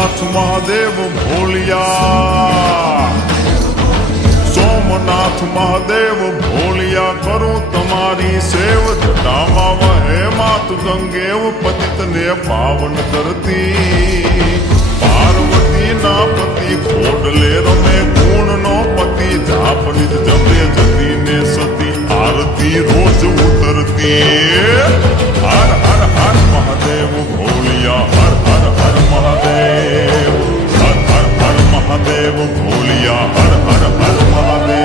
સોમનાથ મહાદેવ ભોલિયા, સોમનાથ મહાદેવ ભોલિયા, કરો તમારી સેવ, જટામાં વહે માત ગંગેવ, પતિતને પાવન કરતી, પાર્વતી ના પતિ ખોડલે રમે, ગુણ નો પતિ જાપનિત જપે, જતી ને સતી આરતી રોજ ઉતરતી, હર હર હર મહાદેવ ભોલિયા, હર હર હર મહાદેવ, હર હર હર મહાદેવ ભોલિયા, હર હર હર મહાદેવ.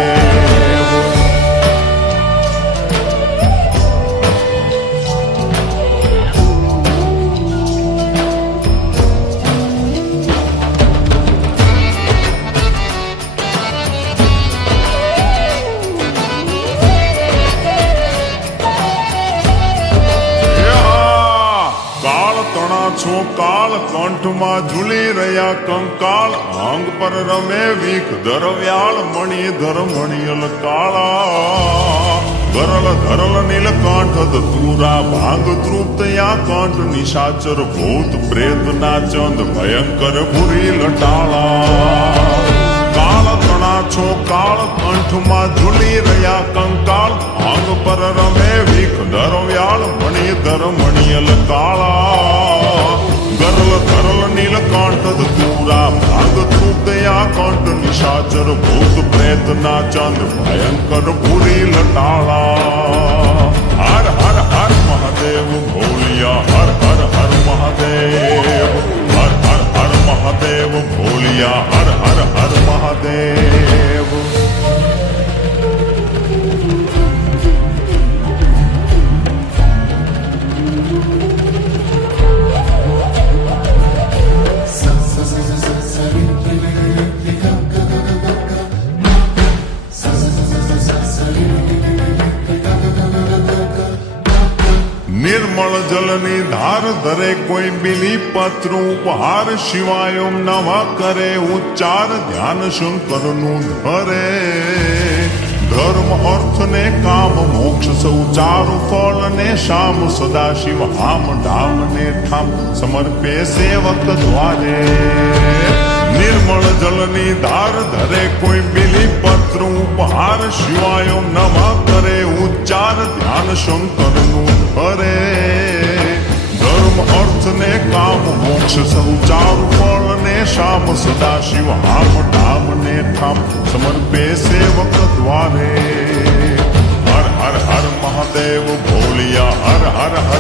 છો કાળ કંઠમાં ઝૂલી રહ્યા કંકાળ, અંગ પર રમે વીખ ધરવ્યાળ, મણિધર મણિયલ કાળા, ગરલ ધરલ નીલકાંઠ ધતુરા, ભાંગ તૃપ્તયા કંઠ, નિશાચર ભૂત પ્રેત ના ચંદ, ભયંકર ભૂરી લટાળા, કાળ તણા છો કાળ કંઠમાં ઝૂલી રહ્યા કંકાળ, અંગ પર રમે વીખ ધરવ્યાળ, મણિધર મણિયલ કાળા, ગરલ ધરલ નીલકાંઠ ધતુરા, ભાંગ તૃપ્તયા કંઠ, નિશાચર ભૂત પ્રેત ના ચંદ, ભયંકર ભૂરી લટાળા, હર હર હર મહાદેવ ભોલિયા, હર હર હર મહાદેવ, હર હર હર મહાદેવ ભોલિયા, હર હર હર મહાદેવ. નિર્મળ જલની ધાર ધરે કોઈ બિલી પત્ર ઉપહાર, શિવાય ઓમ નમઃ કરે ઉચ્ચાર, ધ્યાન શંકરનું ધરે, ધર્મ અર્થ ને કામ મોક્ષ સૌ ચારુ ફળ ને શામ, સદા શિવ હામ ધામ ને ઠામ, સમર્પે સેવક દ્વારે, નિર્મળ જલની ધાર ધરે કોઈ બિલી પત્ર ઉપહાર, શિવાય ઓમ નમઃ કરે ઉચ્ચાર, ધ્યાન શંકરનું ધરે, ધર્મ અર્થ ને કામ મોક્ષ સૌ ચારુ ફળ ને શામ, સદા શિવ હામ ધામ ને ઠામ, સમર્પે સેવક દ્વારે, હર હર હર મહાદેવ ભોલિયા, હર હર હર